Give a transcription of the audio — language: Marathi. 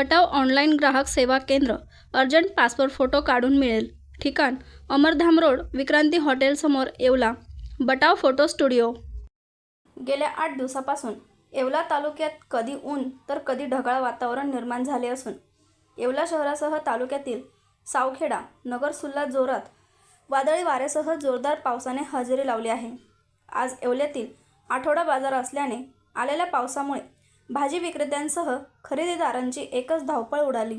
बटाव ऑनलाईन ग्राहक सेवा केंद्र अर्जंट पासपोर्ट फोटो काढून मिळेल. ठिकाण अमरधाम रोड विक्रांती हॉटेलसमोर येवला. Batav photo studio. गेल्या आठ दिवसापासून येवला तालुक्यात कधी ऊन तर कधी ढगाळ वातावरण निर्माण झाले असून येवला शहरासह तालुक्यातील सावखेडा नगरसुल्ला जोरात वादळी वाऱ्यासह जोरदार पावसाने हजेरी लावली आहे. आज येवल्यातील आठवडा बाजार असल्याने आलेल्या पावसामुळे भाजी विक्रेत्यांसह खरेदीदारांची एकच धावपळ उडाली.